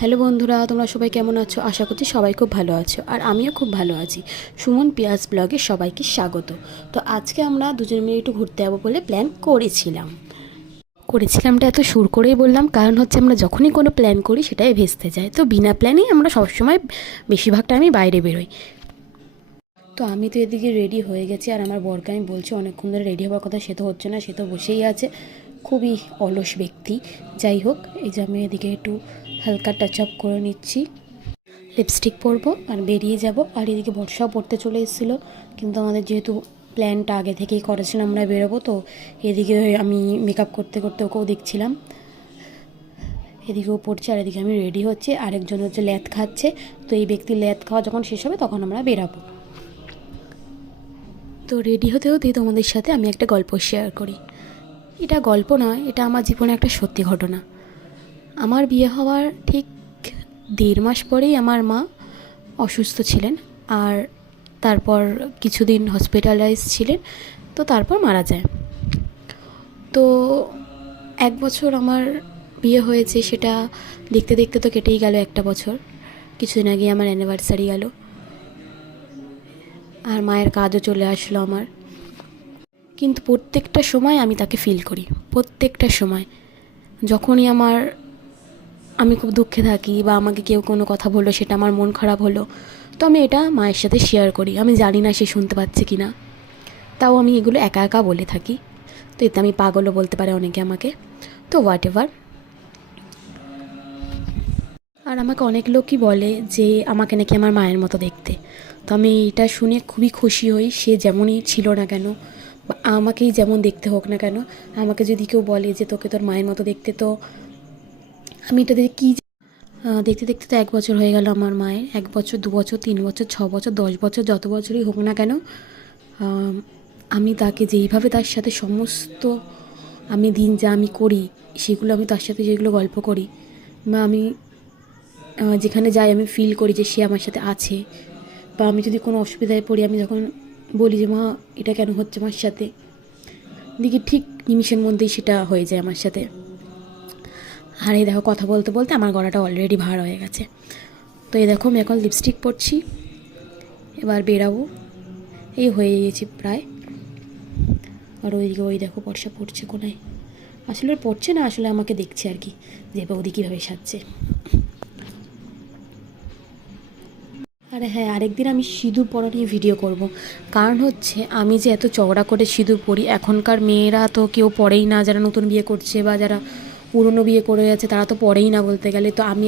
Hello বন্ধুরা, তোমরা সবাই কেমন আছো? আশা করছি সবাই খুব ভালো আছো, আর আমিও খুব ভালো আছি। সুমন পিয়াস ব্লগে সবাইকে স্বাগত। তো আজকে আমরা দুজন মিলে একটু ঘুরতে যাবো বলে প্ল্যান করেছিলামটা এত সুর করেই বললাম, কারণ হচ্ছে আমরা যখনই কোনো প্ল্যান করি সেটাই ভেস্তে যায়। তো বিনা প্ল্যানেই আমরা সবসময় বেশিরভাগ টাইমই বাইরে বেরোই। তো আমি তো এদিকে রেডি হয়ে গেছি, আর আমার বরকে আমি বলছি অনেকক্ষণ ধরে রেডি হওয়ার কথা, সে তো হচ্ছে না, সে তো বসেই আছে, খুবই অলস ব্যক্তি। যাই হোক, এই যে আমি এদিকে একটু হালকা টাচ আপ করে নিচ্ছি, লিপস্টিক পরবো আর বেরিয়ে যাব। আর এদিকে বর্ষাও পড়তে চলে এসেছিলো, কিন্তু আমাদের যেহেতু প্ল্যানটা আগে থেকেই করেছিলাম আমরা বেরোবো, তো এদিকে আমি মেকআপ করতে করতে ওকেও দেখছিলাম, এদিকেও পড়ছে আর এদিকে আমি রেডি হচ্ছে, আরেকজন হচ্ছে ল্যাদ খাচ্ছে। তো এই ব্যক্তির ল্যাদ খাওয়া যখন শেষ হবে তখন আমরা বেরাবো। তো রেডি হতে হতেই তোমাদের সাথে আমি একটা গল্প শেয়ার করি। এটা গল্প নয়, এটা আমার জীবনে একটা সত্যি ঘটনা। আমার বিয়ে হওয়ার ঠিক 1.5 মাস পরেই আমার মা অসুস্থ ছিলেন, আর তারপর কিছুদিন হসপিটালাইজ ছিলেন, তো তারপর মারা যায়। তো 1 বছর আমার বিয়ে হয়েছে, সেটা দেখতে দেখতে তো কেটেই গেল 1 বছর। কিছুদিন আগে আমার অ্যানিভার্সারি গেল, আর মায়ের কাজও চলে আসলো আমার। কিন্তু প্রত্যেকটা সময় আমি তাকে ফিল করি, প্রত্যেকটা সময় যখনই আমি খুব দুঃখে থাকি বা আমাকে কেউ কোনো কথা বললো, সেটা আমার মন খারাপ হলো, তো আমি এটা মায়ের সাথে শেয়ার করি। আমি জানি না সে শুনতে পাচ্ছে কি না, তাও আমি এগুলো একা একা বলে থাকি। তো এতে আমি পাগলও বলতে পারে অনেকে আমাকে। তো হোয়াট এভার। আর আমাকে অনেক লোকই বলে যে আমাকে নাকি আমার মায়ের মতো দেখতে। তো আমি এটা শুনে খুবই খুশি হই, সে যেমনই ছিল না কেন বা আমাকেই যেমন দেখতে হোক না কেন, আমাকে যদি কেউ বলে যে তোকে তোর মায়ের মতো দেখতে, তো আমি এটা দেখে কী দেখতে দেখতে তো 1 বছর হয়ে গেল আমার মায়ের। 1 বছর, 2 বছর, 3 বছর, 6 বছর, 10 বছর, যত বছরই হোক না কেন, আমি তাকে যেইভাবে তার সাথে সমস্ত আমি দিন যা আমি করি, সেগুলো আমি তার সাথে যেগুলো গল্প করি বা আমি যেখানে যাই আমি ফিল করি যে সে আমার সাথে আছে। বা আমি যদি কোনো অসুবিধায় পড়ি, আমি যখন বলি যে মা এটা কেন হচ্ছে আমার সাথে, দেখি ঠিক নিমিষের মধ্যেই সেটা হয়ে যায় আমার সাথে। আর এই দেখো, কথা বলতে বলতে আমার গলাটা অলরেডি ভার হয়ে গেছে। তো এই দেখো, আমি এখন লিপস্টিক পরছি, এবার বেরাবো, এই হয়ে গেছি প্রায়। আর ওইদিকে ওই দেখো বর্ষা পড়ছে কোনায়, আসলে পড়ছে না, আসলে আমাকে দেখছে আর কি, যে বৌদি কীভাবে সাজছে। আরে হ্যাঁ, আরেকদিন আমি সিঁদুর পরা নিয়ে ভিডিও করব। কারণ হচ্ছে আমি যে এত চওড়া করে সিঁদুর পরি, এখনকার মেয়েরা তো কেউ পরেই না, যারা নতুন বিয়ে করছে বা যারা পুরনো বিয়ে করে আছে তারা তো পরেই না বলতে গেলে। তো আমি